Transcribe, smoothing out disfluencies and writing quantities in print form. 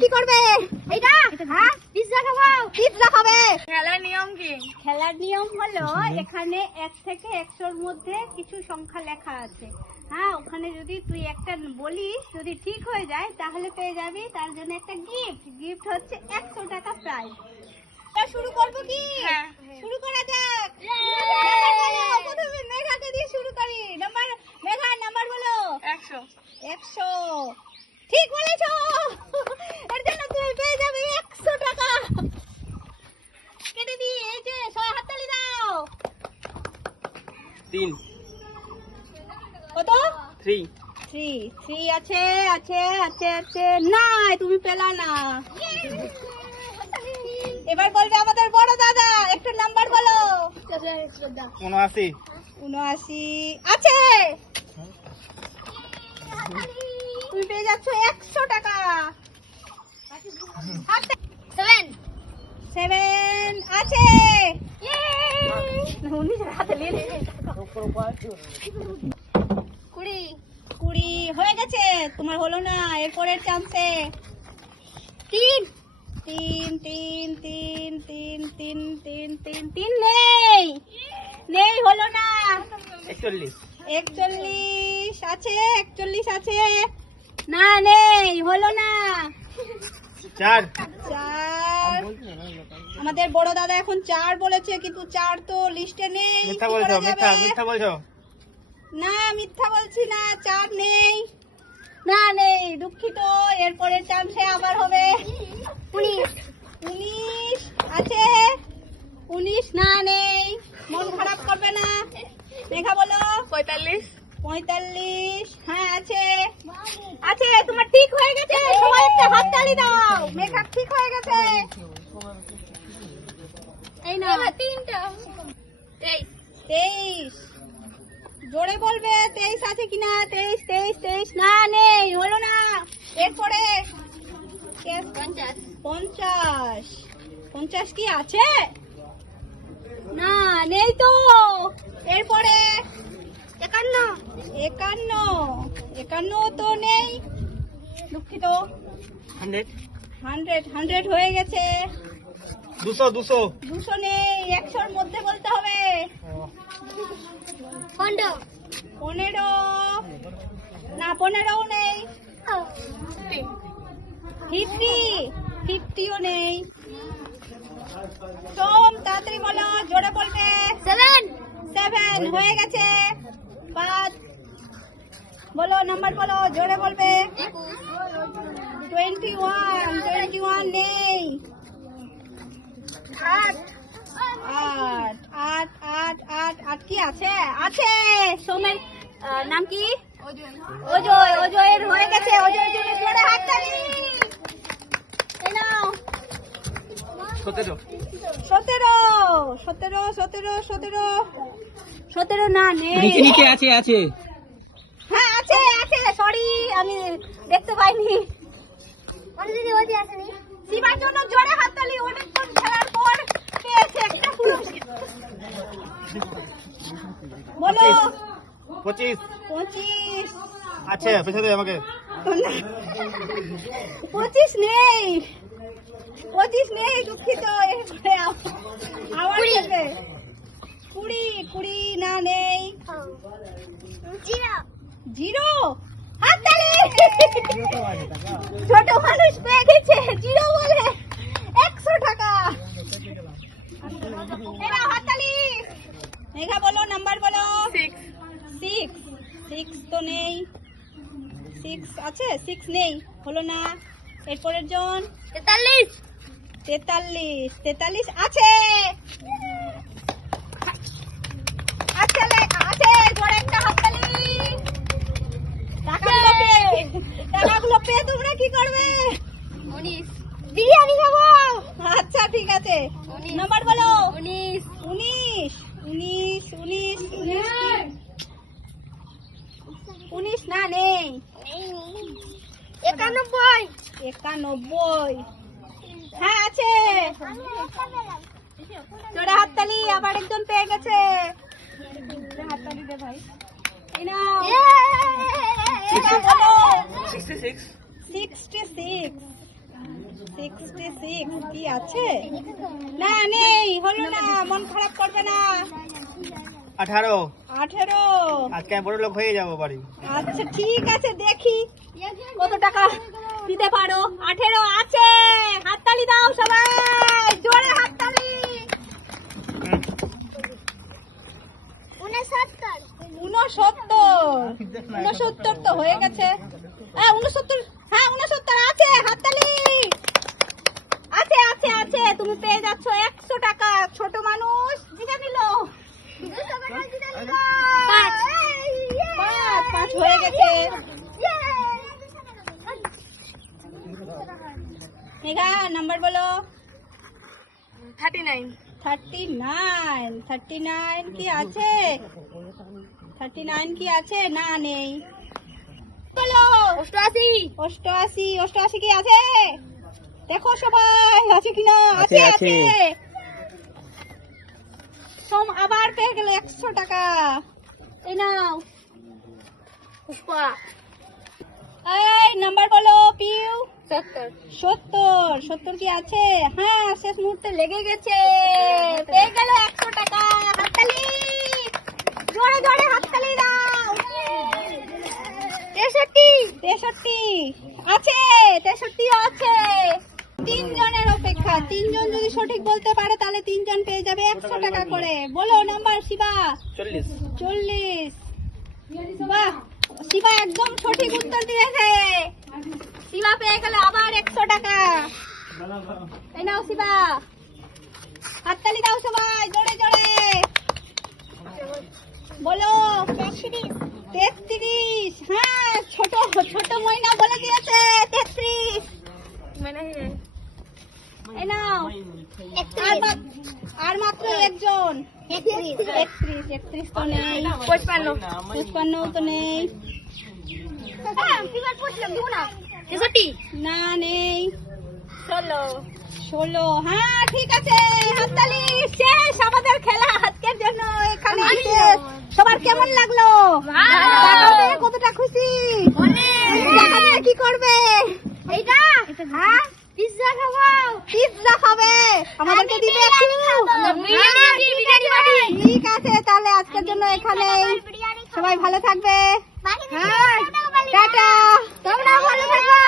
কি করবে? এইটা হ্যাঁ পিৎজা খাবো। পিৎজা খাবে। খেলার নিয়ম কি? খেলার নিয়ম হলো এখানে 1 থেকে 100-র মধ্যে কিছু সংখ্যা লেখা আছে। হ্যাঁ, ওখানে যদি তুই একটা বলিস, যদি ঠিক হয়ে যায় তাহলে পেয়ে যাবি তার জন্য একটা গিফট। গিফট হচ্ছে 100 টাকা প্রাইজ। শুরু করবো কি? হ্যাঁ। শুরু করা যাক। প্রথমে মেঘাকে দিয়ে শুরু করি। মেঘার নাম্বার বলো। 100। 100। ঠিক বলেছো। এর জন্য তুমি পেয়ে যাবে 100 টাকা। কেটে দি। এই যে সবাই হাততালি দাও। 3 কত? 3 3 আছে আছে আছে আছে। না, তুমি পেলা না। এবার বলবে আমাদের বড় দাদা। একটা নাম্বার বলো। 79 79 আছে। তুমি পেয়ে যাচ্ছ 100 টাকা। 7 আছে। 20 হয়ে গেছে। তোমার হলো না, এরপরের চান্সে। 3 নেই। নেই, হলো না। 41 আছে। 41 আছে। না, নেই, হলো না। 4 আমাদের বড় দাদা এখন 4 বলেছে, কিন্তু 4 তো লিস্টে নেই। মিথ্যা কি বলছো, করা যাবে? মিথ্যা বলছো। না, মিথ্যা বলছি না। 4 নেই। না, নেই, দুঃখিত। এরপরে চান্সে আবার হবে। 19 আছে। 19 না, নেই। মন খারাপ করবে না। মেঘা বলো। 45। 45 হ্যাঁ আছে। আছে, তোমার ঠিক হয়ে গেছে। সবাই একটা হাততালি দাও। মেঘা ঠিক হয়ে গেছে। এই না 3টা। 23 জোরে বলবে 23 আছে কিনা। 23 না, নেই, হলো না। এরপরে 50 কি আছে? না, নেই তো। এরপরে 51 তো নেই, দুঃখিত। 100 হয়ে গেছে। 200 নেই। 100-র মধ্যে বলতে হবে। 15 না, 15ও নেই। 50ও নেই। সোম, তাড়াতাড়ি বলো, জোরে বলবে। 7 হয়ে গেছে। 5 বলো, নাম্বার বলো, জোরে বলবে। 21 নেই। 8 কি আছে? আছে। সোমের নাম কি? অজয়ের হয়ে গেছে। অজয়ের জন্য জোরে হাততালি। এই নাও। 17 না, নেই। নিচে আছে। হ্যাঁ, আছে। সরি, আমি দেখতে পাইনি। শিবার জন্য জোরে হাততালি। অনেকক্ষণ খেলার পর পেয়েছে একটা পুরস্কার। বলো। 25 আছে, পেছনে আমাকে। 25 নেই। 25 নেই, দুঃখিত। এরপরে আবার 20 না, নেই। 0 হাততালি। ছোট মানুষ পেয়ে গেছে। 0 বলে 100 টাকা। এবার হাততালি। মেঘা বলো, নাম্বার বলো। 6 তো নেই। 6 আছে। 6 নেই, হলো না। এরপরের জন 43 আছে। জোরে একটা হাততালি। টাকাগুলো পেয়ে তোমরা কি করবে? বিরিয়ানি খাবো। আচ্ছা, ঠিক আছে। নাম্বার বলো। 19 না, নেই। 91 হ্যাঁ, আছে। জোরে হাততালি। আবার একজন পেয়ে গেছে। হাততালি দে ভাই। এই নাও। এটা বলো। 66 66 কি আছে? না নেই, হলো না, মন খারাপ করবে না। 18 18। আজকে আমি বড় লোক হয়ে যাবো বাড়ি। আচ্ছা ঠিক আছে, দেখি কত টাকা দিতে পারো। 18 আছে, হাততালি দাও সবাই, জোরে হাততালি। 69 তো হয়ে গেছে। 69, হ্যাঁ 69 আছে, হাততালি। আছে আছে আছে, তুমি পেয়ে যাচ্ছ 100 টাকা। ছোট মানুষ দিকে দিল। 5 হয়ে গেছে। মেঘা নাম্বার বলো। 39 39 কি আছে? 39 কি আছে? না নেই। বলো 88 কি আছে? দেখো সবাই আছে কিনা। আছে আছে। আছে। সোম আবার পেয়ে গেল 100 টাকা। এই নাও। পুষ্পা এই নাম্বার বলো পিউ। 70 70 কি আছে? হ্যাঁ শেষ মুহূর্তে লেগে গেছে, পেয়ে গেল 100 টাকা। হাততালি, জোরে জোরে হাততালি দাও। 63 আছে, 63 আছে। 3 জনের অপেক্ষা। 3 জন যদি সঠিক বলতে পারে তাহলে 3 জন পেয়ে যাবে 100 টাকা করে। বলো নাম্বার শিবা। 40। বাহ, শিবা একদম সঠিক উত্তর দিয়েছে। শিবা পেয়ে গেল আবার 100 টাকা। এই নাও শিবা, হাততালি দাও সবাই জোরে জোরে। বলো 33। হ্যাঁ ছোট ছোট ময়না বলে দিয়েছে 33। মানে এই নাও, আর মাত্র একজন। 31 তো নেই। 55 তো নেই। 63 না নেই। 16 হ্যাঁ ঠিক আছে, হাততালি। শেষ আমাদের খেলা আজকের জন্য এখানে শেষ। সবার কেমন লাগলো? টাকা পেয়ে কতটা খুশি? টাকা দিয়ে কি করবে? এইটা হ্যাঁ পিৎজা খাবো। পিৎজা খাবে, আমাদেরকে দিবে একটু। ঠিক আছে, তাহলে আজকের জন্য এখানেই। সবাই ভালো থাকবে। হ্যাঁ টাটা। তোমরা ভালো থাকবে।